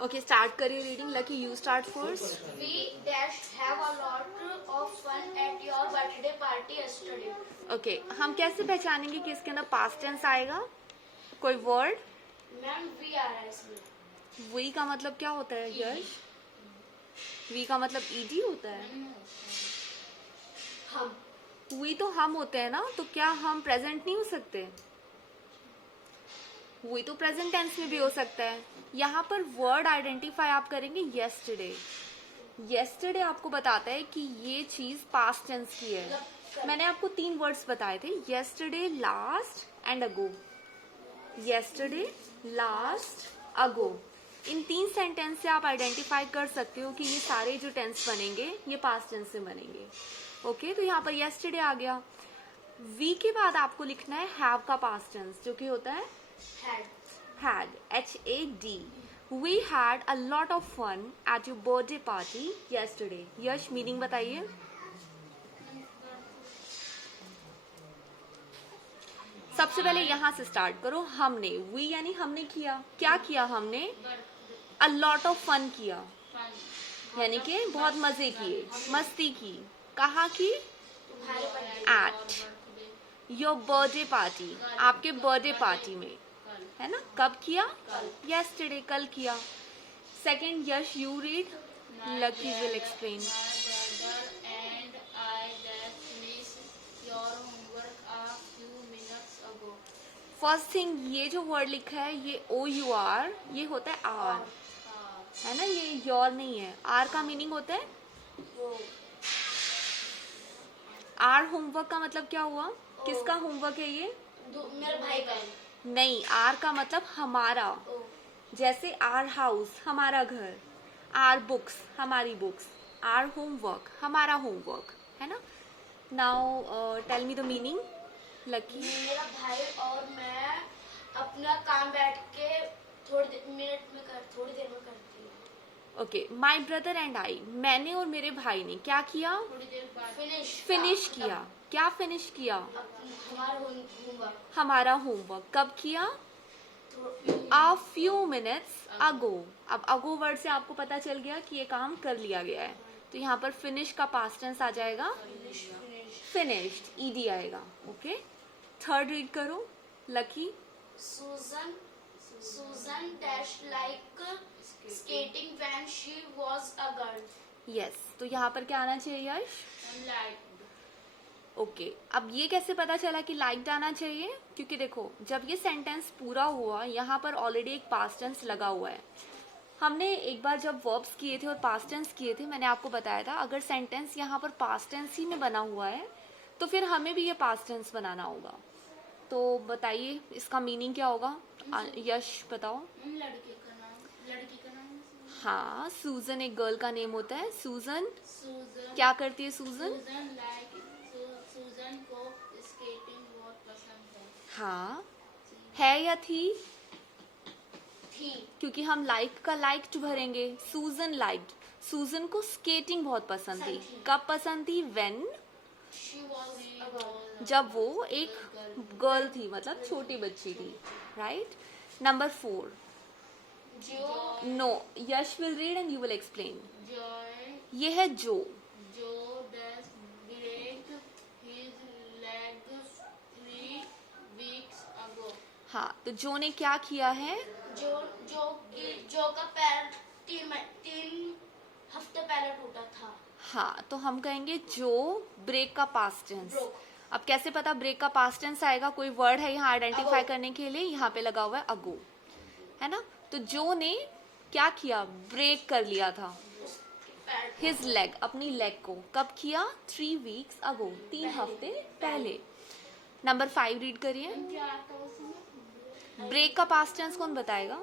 Okay, start करिए reading. Lucky, you start first. We dash have a lot of fun at your birthday party yesterday. Okay, हम कैसे पहचानेंगे कि इसके अंदर पास्ट टेंस आएगा? कोई वर्ड? मैम वी आ रहा है इसमें. वी का मतलब क्या होता है यश? वी का मतलब ईडी होता है. हम. वी तो हम होते हैं ना, तो क्या हम प्रेजेंट नहीं हो सकते? वी तो प्रेजेंट टेंस में भी हो सकता है. यहाँ पर वर्ड आइडेंटिफाई आप करेंगे येस्टरडे. येस्टरडे आपको बताता है कि ये चीज पास्ट टेंस की है. मैंने आपको 3 वर्ड्स बताए थे, yesterday, last and ago. Yesterday, last, ago. In 3 sentence से आप आइडेंटिफाई कर सकते हो कि ये सारे जो टेंस बनेंगे ये पास्ट टेंस से बनेंगे. ओके, तो यहाँ पर येस्टरडे आ गया. वी के बाद आपको लिखना है हैव का पास्ट टेंस, जो कि होता है had, HAD. We had a lot of fun at your birthday party yesterday. Yash, meaning बताइए. सबसे पहले यहाँ से स्टार्ट करो. हमने, we यानी हमने किया. क्या किया हमने? A lot of fun किया, यानी कि बहुत मजे किए, मस्ती की. कहाँ की? At your birthday party, आपके बर्थडे पार्टी में, है ना. कब किया? yesterday, कल किया. Second, Yash, you read. Lucky will explain. First thing, ये जो वर्ड लिखा है ये OUR, ये होता है आर, है ना. ये योर नहीं है. आर का मीनिंग होता है आर. होमवर्क का मतलब क्या हुआ? किसका होमवर्क है ये? मेरे भाई बहन. नहीं, आर का मतलब हमारा. जैसे आर हाउस, हमारा घर. आर बुक्स, हमारी बुक्स. आर होमवर्क, हमारा होमवर्क, है ना. Now tell me the meaning. Lucky. मेरा भाई और मैं अपना काम बैठ के थोड़ी देर में करती हूँ. Okay, my brother and I, मैंने और मेरे भाई ने क्या किया? थोड़ी देर बाद फिनिश किया. क्या फिनिश किया? हमारा होमवर्क. हमारा होमवर्क. कब किया? A few minutes ago. अब ago वर्ड से आपको पता चल गया कि ये काम कर लिया गया है, तो यहाँ पर फिनिश का पास्ट टेंस आ जाएगा फिनिश्ड, ईडी आएगा. ओके, थर्ड रीड करो. Lucky. Susan dashed like skating when she was a girl. Yes, तो यहाँ पर क्या आना चाहिए यश? ओके, अब ये कैसे पता चला कि लाइक्ड आना चाहिए? क्योंकि देखो, जब ये सेंटेंस पूरा हुआ यहाँ पर ऑलरेडी एक पास्ट टेंस लगा हुआ है. हमने एक बार जब वर्ब्स किए थे और पास्ट टेंस किए थे, मैंने आपको बताया था अगर सेंटेंस यहाँ पर पास्ट टेंस ही में बना हुआ है तो फिर हमें भी ये पास्ट टेंस बनाना होगा. तो बताइए इसका मीनिंग क्या होगा? यश बताओ. लड़की का नाम. हाँ, सूजन एक गर्ल का नेम होता है. सूजन क्या करती है? सूजन को स्केटिंग बहुत पसंद है. हाँ, है या थी? क्योंकि हम लाइक का लाइक्ड भरेंगे. सूजन लाइक्ड. सूजन को स्केटिंग बहुत पसंद थी. कब पसंद थी? व्हेन, जब वो एक गर्ल थी, मतलब छोटी बच्ची थी. Right. Number 4. No, Yash will read and you will explain. ये है जो. हाँ, तो जो ने क्या किया है? जो का पैर 3 हफ्ते पहले टूटा था. हाँ, तो हम कहेंगे जो ब्रेक का पास्ट टेंस. अब कैसे पता ब्रेक का पास्ट टेंस आएगा? कोई वर्ड है यहाँ आइडेंटिफाई करने के लिए, यहाँ पे लगा हुआ है अगो, है ना. तो जो ने क्या किया? ब्रेक कर लिया था हिज लेग, अपनी लेग को. कब किया? 3 weeks ago, 3 हफ्ते पहले. नंबर 5 रीड करिए. ब्रेक का पास्ट टेंस कौन बताएगा?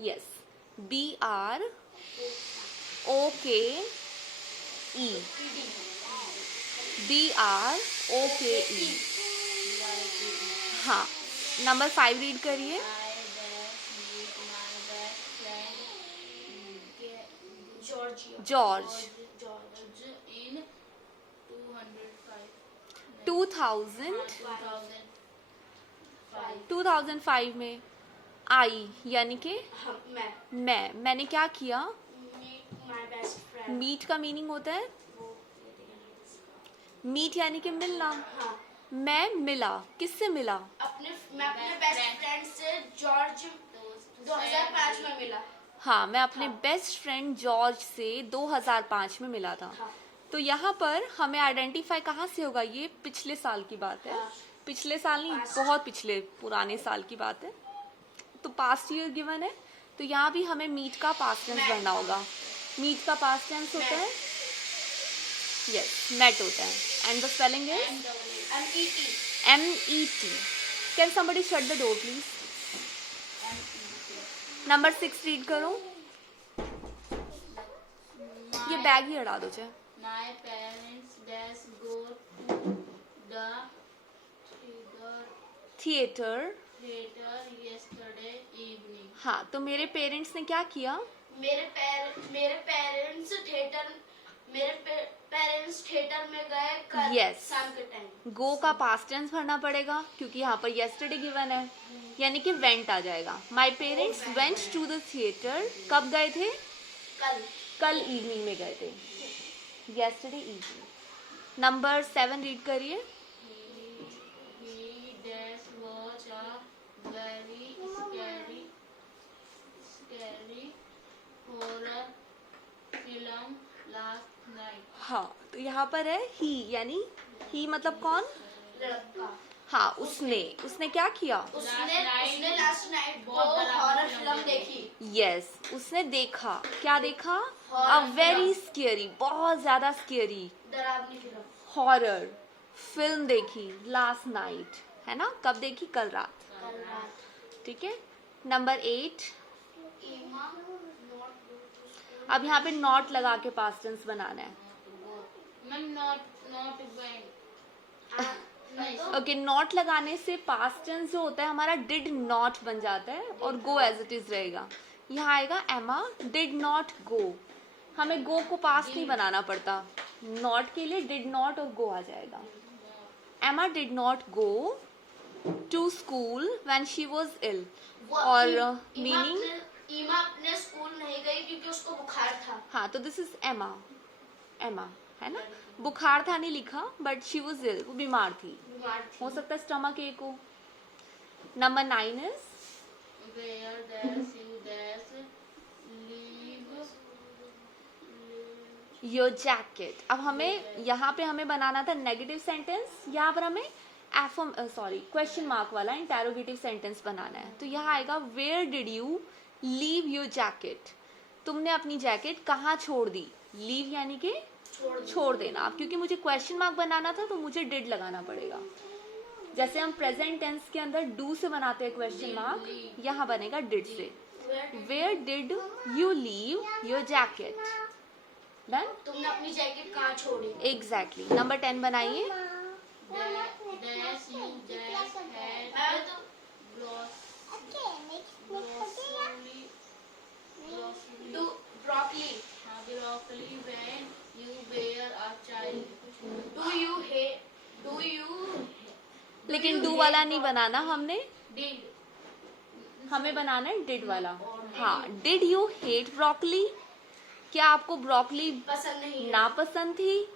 Yes, BROKE. BROKE. हाँ, नंबर 5 रीड करिए. जॉर्ज. 2005 में आई यानी कि मैंने क्या किया? Meet my best friend. Meet का मीनिंग होता है, वो मीट यानी कि मिलना। हाँ, मैं मिला, किससे मिला? मैं अपने बेस्ट फ्रेंड से जॉर्ज 2005 में मिला। हाँ, मैं अपने हाँ। बेस्ट फ्रेंड जॉर्ज से 2005 में मिला था। हाँ। तो यहाँ पर हमें आइडेंटिफाई कहाँ से होगा? ये पिछले साल की बात है। हाँ। पिछले साल नहीं, Past। बहुत पिछले पुराने साल की बात है। तो पास्ट ईयर गिवन है, तो यहाँ भी हमें मीट का पास्ट टेंस Met। बनना होगा। मीट का पास्ट टेंस होता है यस, मेट होता है। And the spelling is MET। Can somebody shut the door please? Number 6 read करो। ये बैग ही हटा दो चाहे। My parents dash go to the theatre. theater yesterday evening. हाँ, तो मेरे पेरेंट्स ने क्या किया? पेरेंट्स थिएटर में गए कल Yes। शाम के टाइम। गो का पास्ट टेंस भरना पड़ेगा क्योंकि यहाँ पर yesterday गिवन है, यानी कि वेंट आ जाएगा। My parents went to the theatre. कब गए थे? कल इवनिंग में गए थे, yesterday evening। नंबर 7 रीड करिए। He dash watch a very scary horror film last night. हाँ, तो यहाँ पर है ही, यानी ही मतलब कौन? लड़का। हाँ, उसने क्या किया? उसने लास्ट नाइट को बहुत डरावनी हॉरर फिल्म फिल्म देखी। यस, उसने देखा। क्या देखा? अ Horror वेरी film। स्केरी, बहुत ज्यादा स्केरी डरावनी फिल्म। हॉरर फिल्म देखी लास्ट नाइट, है ना? कब देखी? कल रात। कल रात। ठीक है। नंबर 8। ईमा नॉट गो टू स्कूल। अब यहाँ पे नॉट लगा के पास्ट टेंस बनाना है। I'm not going. Okay, not लगाने से पास्ट टेंस जो होता है हमारा डिड नॉट बन जाता है और गो एज इट इज रहेगा। यहाँ आएगा एमा डिड नॉट गो। हमें गो को पास्ट नहीं बनाना पड़ता, नॉट के लिए डिड नॉट और गो आ जाएगा। Emma did not go to school when she was ill. और मीनिंग, ईमा अपने स्कूल नहीं गई क्योंकि उसको बुखार था। हाँ, तो दिस इज एमा है ना? बुखार था नहीं लिखा, बट शी वाज इल, वो बीमार थी। बीमार थी। हो सकता है स्टमक एक हो। Number 9 is Where dash you dash leave your jacket. अब हमें यहाँ पे हमें बनाना था नेगेटिव सेंटेंस, यहाँ पर हमें क्वेश्चन मार्क वाला इंटेरोगेटिव सेंटेंस बनाना है। तो यहाँ आएगा where did you leave your jacket. तुमने अपनी जैकेट कहाँ छोड़ दी? लीव यानी कि छोड़ देना। अब क्योंकि मुझे क्वेश्चन मार्क बनाना था तो मुझे डिड लगाना पड़ेगा। जैसे हम प्रेजेंट टेंस के अंदर डू से बनाते हैं क्वेश्चन मार्क, यहाँ बनेगा डिड से। Where did you leave your jacket? Done. तुमने अपनी जैकेट कहाँ छोड़ी? एग्जैक्टली। नंबर 10 बनाइए। dash you dash had मैं तो grocery to broccoli. broccoli when you were a child. Do you लेकिन डू वाला नहीं बनाना हमने, Did हमें बनाना है डिड वाला। हाँ, डिड यू हेट ब्रोकली? क्या आपको ब्रोकली पसंद नहीं है? नापसंद थी?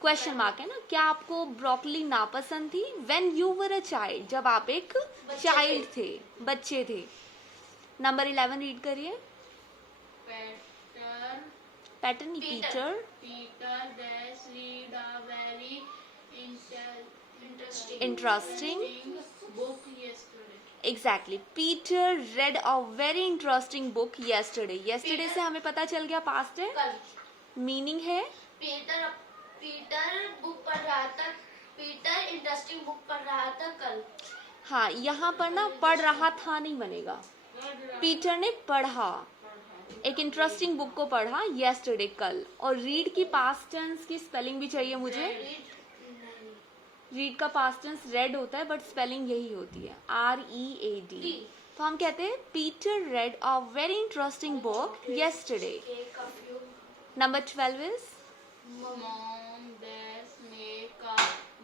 क्वेश्चन मार्क है ना। क्या आपको ब्रोकली नापसंद थी? When you were a child, जब आप एक चाइल्ड थे, बच्चे थे। नंबर 11 रीड करिए। Peter पैटर्न नहीं, Peter। Peter. dash read a very interesting. Interesting. book yesterday. Exactly, Peter red a very interesting book yesterday. Yesterday से हमें पता चल गया पास्ट है। कल। मीनिंग है पीटर बुक पढ़ रहा था। पीटर इंटरेस्टिंग बुक पढ़ रहा था कल। हाँ, यहाँ पर ना पढ़ रहा था नहीं बनेगा, पीटर ने पढ़ा, एक इंटरेस्टिंग बुक को पढ़ा येस्टरडे कल। और रीड की पास्ट टेंस की स्पेलिंग भी चाहिए मुझे। रीड का पास्ट टेंस रेड होता है बट स्पेलिंग यही होती है, READ। तो हम कहते हैं Peter red a very interesting book yesterday. Number 12 is Mom dash make a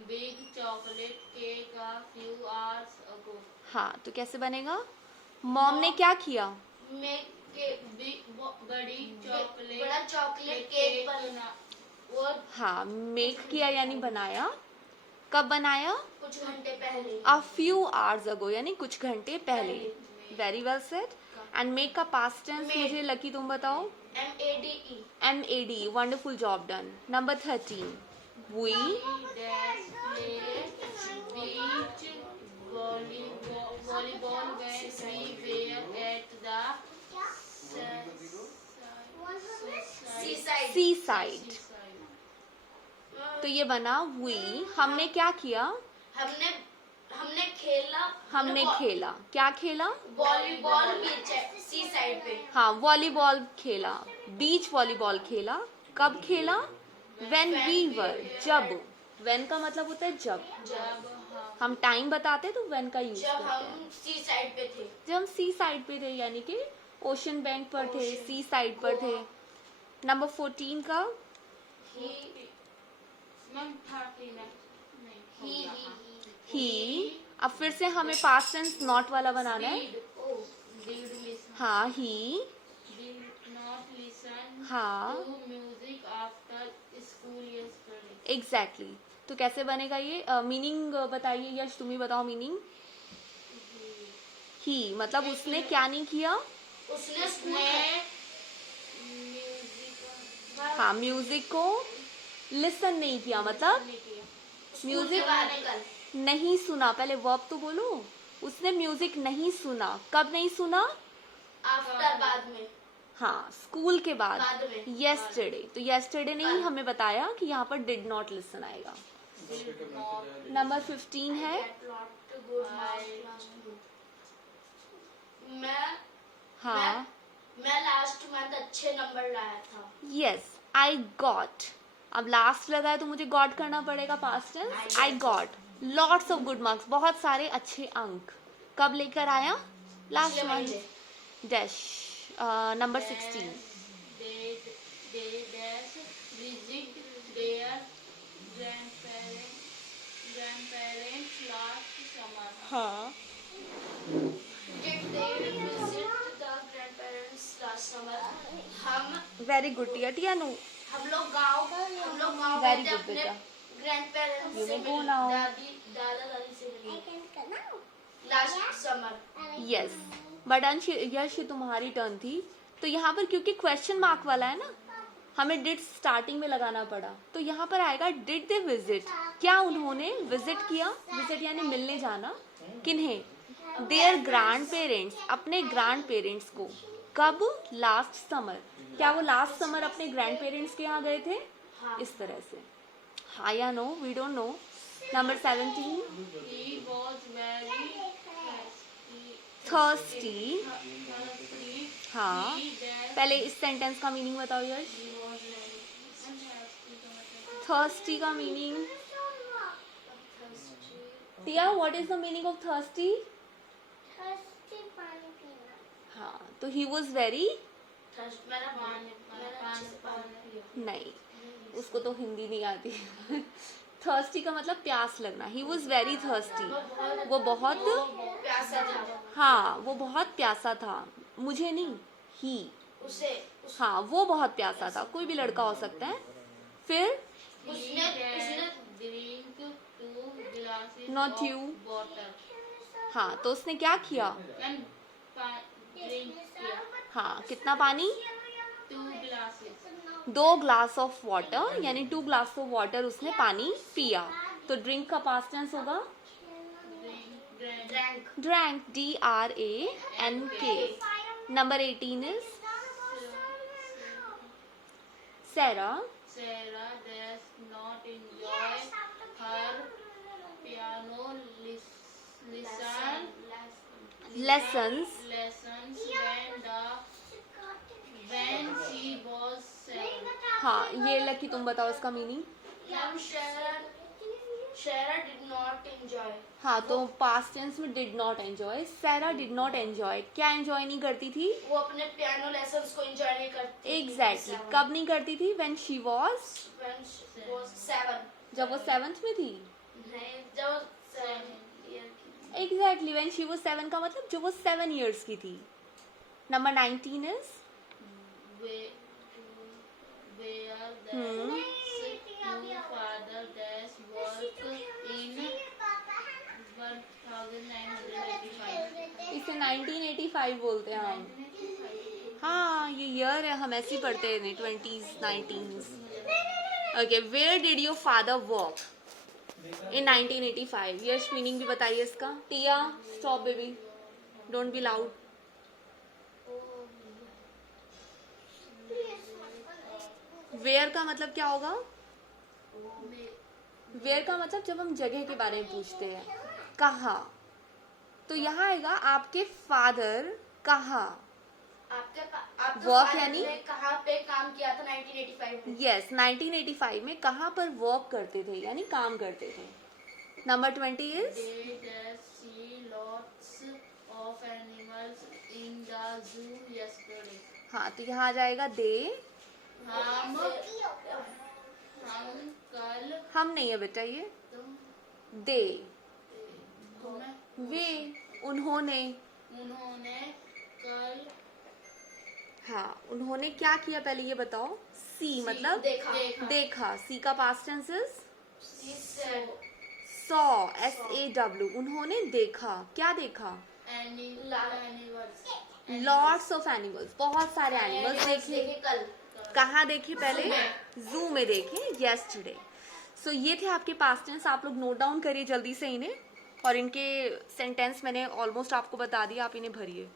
big chocolate cake a few hours ago. हाँ, तो कैसे बनेगा? मॉम ने क्या किया? मेक केक, बड़ी चॉकलेट बड़ा चॉकलेट केक बना, वो हाँ, मेक किया यानी बनाया। कब बनाया? कुछ घंटे पहले। A few hours ago यानी कुछ घंटे पहले। Very well said. And make का पास्ट टेंस Made. मुझे लकी तुम बताओ। MADE, MAD, wonderful job done. Number 13, we dash played beach volleyball when we were at the seaside, seaside। तो ये बना we, हमने क्या किया? हमने खेला, हमने खेला। क्या खेला? वॉलीबॉल बीच सी साइड पे। हाँ, वॉलीबॉल खेला, बीच वॉलीबॉल खेला। कब खेला? When we were, जब। When का मतलब होता है जब। हम टाइम बताते हैं तो when का यूज जब करते हैं। हम सी साइड पे थे। जब हम सी साइड पे थे यानी कि ओशन बैंक पर थे, सी साइड पर थे। नंबर 14 का मैम 30 नहीं ही। अब फिर से हमें पास्ट टेंस नॉट वाला बनाना है। did listen हाँ, ही। did not listen हाँ, to music after school yesterday। Exactly. तो कैसे बनेगा ये? मीनिंग बताइए यश, तुम ही बताओ मीनिंग। ही मतलब उसने क्या नहीं किया? उसने स्कूल हाँ, म्यूजिक को लिसन नहीं किया, मतलब म्यूजिक नहीं सुना। पहले वर्ब तो बोलो। उसने म्यूजिक नहीं सुना। कब नहीं सुना? आफ्टर, बाद में। हाँ, स्कूल के बाद। बाद में। येस्टरडे। तो येस्टरडे ने ही हमें बताया कि यहाँ पर डिड नॉट लिसन आएगा। नंबर 15 है हाँ, मैं लास्ट मंथ अच्छे नंबर लाया था। Yes, I got. अब लास्ट लगा है तो मुझे गॉट करना पड़ेगा past tense. I got lots of good marks, बहुत सारे अच्छे अंक। कब लेकर आया? Last month. Dash. Number 16 they dash visit their grandparents last summer। हाँ, Did they visit the grandparents last summer? Very good Tia. Tia no हम लोग गांव Very गए थे good, अपने बेटा। ग्रैंडपेरेंट्स You से may go मिलने, now. दादा दादी से मिलने लास्ट समर। यस, बट अंश यश तुम्हारी टर्न थी। तो यहाँ पर क्योंकि क्वेश्चन मार्क वाला है ना, हमें डिड स्टार्टिंग में लगाना पड़ा। तो यहाँ पर आएगा डिड दे विजिट, क्या उन्होंने विजिट किया? विजिट यानी मिलने जाना। किन्हें? देयर ग्रैंड पेरेंट्स, अपने ग्रैंड पेरेंट्स को। कब? Last summer. क्या वो लास्ट समर अपने ग्रैंड पेरेंट्स के यहाँ गए थे? इस तरह से। हाँ या no, we don't know. Number 17 he was very thirsty. thirsty। हाँ, he dashed पहले इस सेंटेंस का मीनिंग बताओ यश। थर्स्टी का meaning Tia, what is the meaning of thirsty? हाँ, तो ही वॉज वेरी, नहीं, उसको तो हिंदी नहीं आती। थर्स्टी का मतलब प्यास लगना। ही वॉज वेरी थर्स्टी, वो बहुत, प्यासा था हाँ, वो बहुत प्यासा था। मुझे नहीं, ही। उसे। हाँ, वो बहुत प्यासा था। कोई भी लड़का हो सकता है। फिर उसने drink 2 glasses Not of you. water। हाँ, तो उसने क्या किया? मैम ड्रिंक किया हाँ, कितना पानी? 2 glasses। 2 ग्लास ऑफ वाटर, यानी 2 ग्लास ऑफ वाटर उसने पानी पिया। तो ड्रिंक का पास्ट टेंस होगा drank. Drank, DRANK। Number 18 is Sarah Sarah does not enjoy her piano lessons। lessons when she was 7। हाँ, ये लकी तुम बताओ इसका meaning. Sarah did not enjoy. हाँ, तो पास्ट टेंस में did not enjoy. Sarah did not enjoy, क्या enjoy नहीं करती थी? वो अपने पियानो लेसन्स को एंजॉय नहीं करती थी। एग्जैक्टली। कब नहीं करती थी? When she was, When she was 7। जब वो 7th में थी। नहीं, जब 7 ईयर की थी। एग्जैक्टली व्हेन शी वाज 7 का मतलब जो वो 7 इयर्स की थी. Number 19 is where the Hmm. father dash work in 1985. इसे 1985 बोलते हैं हम. हाँ ये ईयर है, हम ऐसे ही पढ़ते हैं 20s 19s. Okay, where did your father work in 1985? Yash meaning भी बताइए इसका. Tia stop baby, don't be loud. Where का मतलब क्या होगा? वेयर का मतलब जब हम जगह के बारे में पूछते हैं, कहाँ. तो यहाँ आएगा आपके फादर कहाँ. आपके Work father यानी? ने कहाँ पे काम किया था 1985 में? यस 1985 में कहाँ पर वर्क करते थे यानी काम करते थे. Number 20 is They dash see lots of animals in the zoo yesterday. हाँ, तो यहाँ आ जाएगा दे. हम कल हम नहीं है बेटा ये. तुम दे, तुम्हें वे, उन्होंने. उन्होंने कल हाँ, उन्होंने क्या किया पहले ये बताओ. सी मतलब देखा. देखा. सी का past tense is She said saw. SAW. उन्होंने देखा. क्या देखा? Animals lots of animals. बहुत सारे एनिमल्स देखे. देखे कल. कहाँ देखे पहले? जू में देखे yesterday. सो ये थे आपके पास्ट टेंस. आप लोग नोट डाउन करिए जल्दी से इन्हें, और इनके सेंटेंस मैंने ऑलमोस्ट आपको बता दिया, आप इन्हें भरिए.